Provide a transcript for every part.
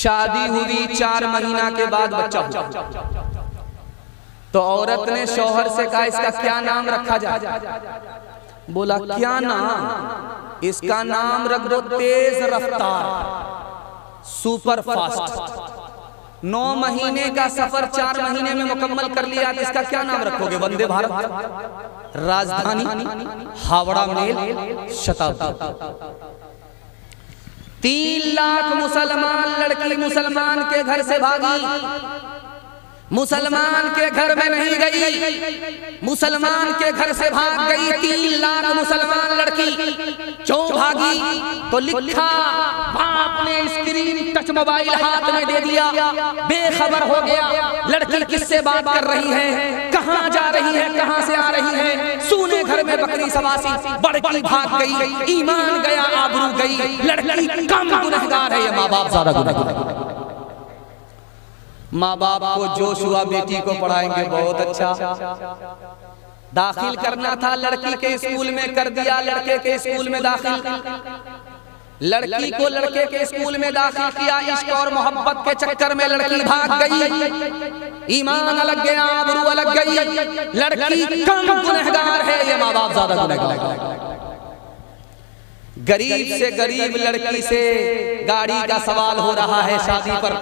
शादी हुई 4 महीना के बाद बच्चा हुआ, तो औरत ने शौहर से कहा इसका क्या नाम रखा जाए? बोला क्या नाम? इसका नाम रख दो तेज रफ्तार, सुपर फास्ट। 9 महीने का सफर 4 महीने में मुकम्मल कर लिया, तो इसका क्या नाम रखोगे? वंदे भारत, राजधानी, हावड़ा मेल, शताब्दी। 3 लाख मुसलमान लड़की मुसलमान के घर से भागी, मुसलमान के घर में नहीं गई, मुसलमान के घर से भाग गई। 3 लाख मुसलमान लड़की क्यों भागी? तो लिखा बाप ने स्क्रीन टच मोबाइल हाथ में दे दिया, बेखबर हो गया लड़की किससे बात कर रही है, कहां जा रही है, कहां से आ रही है। सूने घर में बकरी सवासी, बड़की भाग गई, ईमान गया, आबरू गई। लड़की कम गुनहगार है, ये माँ बाप ज्यादा गुनहगार। माँ बाप को जोश हुआ बेटी को पढ़ाएंगे, बहुत अच्छा। दाखिल करना था लड़की के स्कूल में, कर दिया लड़के के स्कूल में दाखिल। लड़की को लड़के के स्कूल में दाखिल किया, इश्क और मोहब्बत के चक्कर में लड़की भाग गई, ईमान अलग गया, आबरू अलग गई। लड़की कम गुनहगार है, ये माँ बाप ज्यादा गुनहगार है। गरीब से गरीब लड़की से गाड़ी का सवाल हो रहा है शादी पर,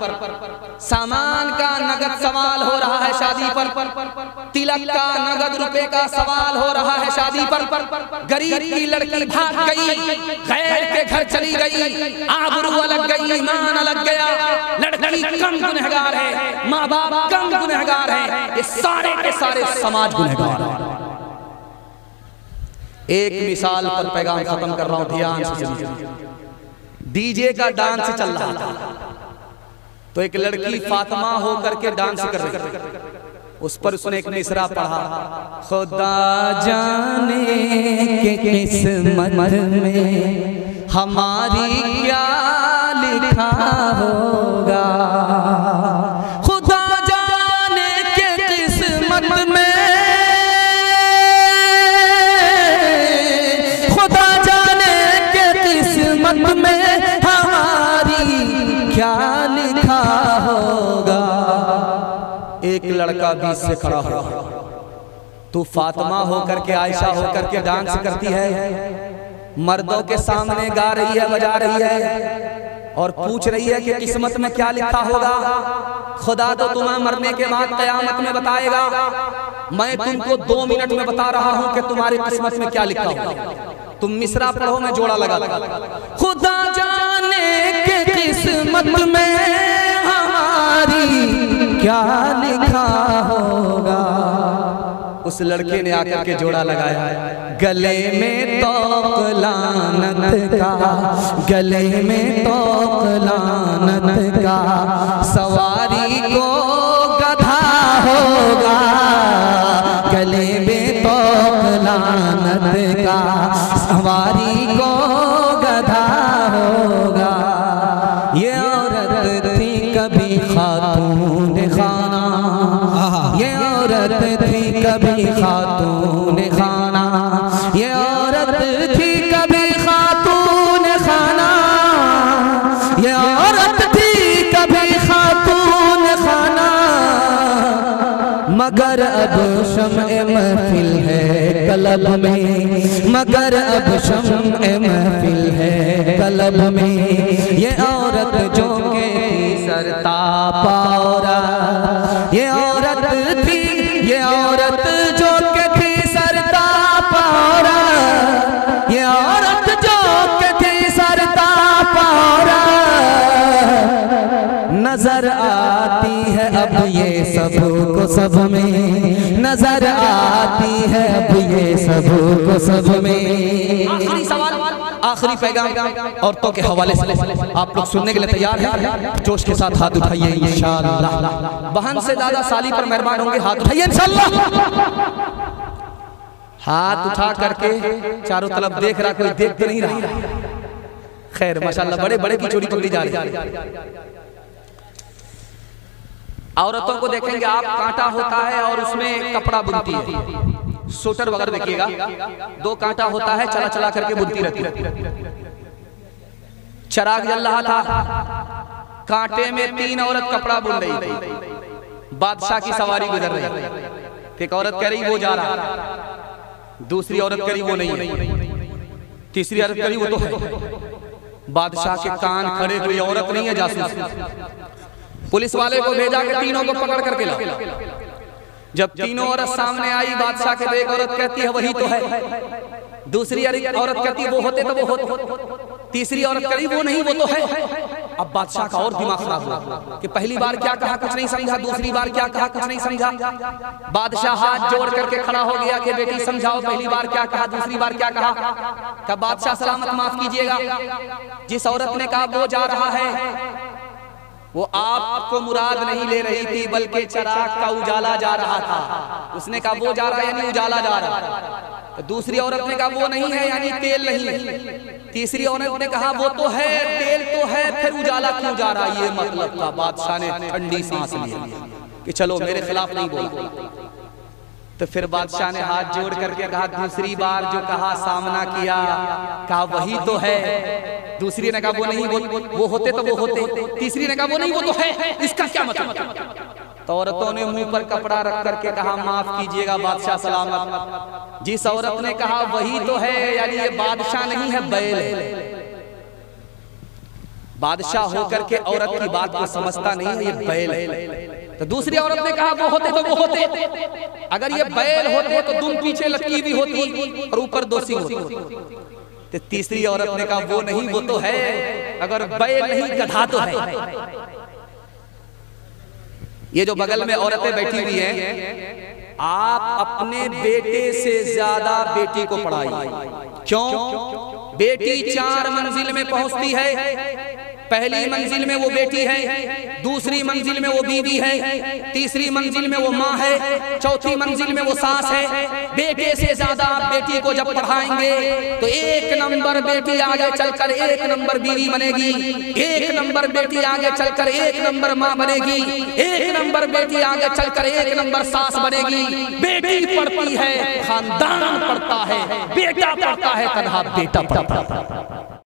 सामान का नगद सवाल हो रहा है शादी पर, तिलक का नगद रुपए का सवाल हो रहा है शादी पर। गरीब की लड़की भाग गई, गैर के घर चली गई, आबरू अलग गई, ईमान अलग गया। लड़की कम गुनहगार है, माँ बाप कम गुनहगार है, ये सारे के सारे समाज गुनहगार है। एक मिसाल पर पैगाम खत्म कर रहा हूं, ध्यान से सुनिए। डीजे का डांस चल रहा था, तो एक लड़की फातिमा होकर के डांस कर रही थी, उस पर उसने एक मिसरा पढ़ा, खुदा जाने के किस्मत में हमारी क्या लिखा होगा, खुदा जाने के किस्मत में में हमारी क्या लिखा होगा। एक लड़का बीच से खड़ा हो, तू फातिमा होकर के, आयशा होकर के डांस करती है, मर्दों के सामने गा रही है, बजा रही है और पूछ रही है कि किस्मत में क्या लिखा होगा। खुदा तो तुम्हें मरने के बाद कयामत में बताएगा, मैं तुमको 2 मिनट में बता रहा हूं कि तुम्हारी किस्मत में क्या लिखा होगा। तुम मिसरा पढ़ो, मैं जोड़ा लगा लगा। खुदा जाने के किस्मत में हमारी क्या लिखा होगा। उस लड़के ने आकर के जोड़ा लगाया, गले में तौक लानत का, गले में तौक लानत का, सवारी को गधा होगा, गले में तौक लानत का, सवारी को गधा होगा। ये औरत थी कभी खातून खाना, ये औरत थी कभी खातून खाना, ये औरत थी कभी खातून खाना, ये औरत थी कभी खातून खाना, मगर अब शम्ए महफिल है कलब में, मगर अब शम्ए महफिल है कलब में। ये औरत जो के सरता पारा, ये औरत थी, ये औरत जो के थी सरता पारा, ये औरत जो के थी सरता पारा, नजर आती है अब ये सब को सब में, नजर आती है अब ये सब को सब में। आखिरी सवाल, आखिरी पैगाम औरतों के हवाले से आप लोग सुनने के लिए तैयार हैं? जोश के साथ हाथ उठाइए इंशाअल्लाह। बहन से ज्यादा साली पर मेहरबान होंगे, हाथ उठाइए इंशाअल्लाह। हाथ उठा करके चारों तरफ देख रहा, कोई देख तो नहीं रहा। खैर माशाअल्लाह, बड़े बड़े की चोरी पकड़ी जा रही है। औरतों को देखेंगे आप, कांटा होता है और उसमें कपड़ा बुनती है, स्वेटर वगैरह देखिएगा, 2 कांटा होता है, चला चला करके बुनती रहती है। चराग जल रहा था, कांटे में 3 औरत कपड़ा बुन रही थी। बादशाह की सवारी गुजर रही, एक औरत कह रही वो जा रहा, दूसरी औरत कह रही वो नहीं है, तीसरी औरत कह रही वो तो है। बादशाह के कान खड़े, कोई औरत नहीं है जासूस। पुलिस वाले को भेजा कि तीनों को पकड़ करके लाओ। जब तीनों औरत सामने आई, बादशाह के एक औरत कहती है वही तो है, दूसरी औरत कहती है वो होते तो वो होते, तीसरी औरत कह रही वो नहीं वो तो है। अब बादशाह का और दिमाग खराब हुआ कि पहली बार क्या कहा कुछ नहीं समझा, दूसरी बार क्या कहा कुछ नहीं समझा। बादशाह हाथ जोड़ करके खड़ा हो गया कि बेटी समझाओ, पहली बार क्या कहा, दूसरी बार क्या कहा। क्या बादशाह सलामत माफ कीजिएगा, जिस औरत ने कहा वो जा रहा है वो आपको मुराद नहीं ले रही थी, बल्कि चिराग का उजाला जा रहा था। उसने कहा वो जा रहा है यानी उजाला जा रहा। तो दूसरी औरत ने कहा वो नहीं है यानी तेल नहीं। तीसरी औरत ने कहा वो तो है, तेल तो है, फिर उजाला क्यों जा रहा, ये मतलब था। बादशाह ने ठंडी सांस ली कि चलो मेरे खिलाफ नहीं बोला। तो फिर बादशाह ने हाथ जोड़ करके कहा, दूसरी बार जो कहा सामना किया, कहा वही तो है। दूसरी ने कहा वो नहीं वो होते तो वो होते, तीसरी ने कहा वो नहीं वो तो है, इसका क्या मतलब। तो औरतों ने मुंह पर कपड़ा रख करके कहा माफ कीजिएगा बादशाह सलामत। जिस औरत ने कहा वही तो है यानी ये बादशाह नहीं है बैल है। बादशाह होकर के औरत की बात को समझता नहीं है, ये बैल है। तो दूसरी औरत ने कहा वो होते तो वो होते, अगर ये बैल होते तो दुम पीछे लटकी भी होती और ऊपर दोषी होती। तो तीसरी औरत ने कहा वो नहीं वो तो है, अगर बैल नहीं गधा तो है। ये जो बगल में औरतें बैठी हुई हैं, आप अपने बेटे से ज्यादा बेटी को पढ़ाइए। क्यों? बेटी 4 मंजिल में पहुंचती है। पहली मंजिल में वो बेटी है, दूसरी मंजिल में वो बीवी है, तीसरी मंजिल में वो माँ है, चौथी मंजिल में वो सास है। बेटे से ज्यादा आप बेटी को जब पढ़ाएंगे तो 1 नंबर बेटी आगे चलकर 1 नंबर बीवी बनेगी, 1 नंबर बेटी आगे चलकर 1 नंबर माँ बनेगी, 1 नंबर बेटी आगे चलकर 1 नंबर सास बनेगी। बेटी पढ़ती है खानदान पढ़ता है, बेटा पढ़ता है तन्हा बेटा पढ़ता है।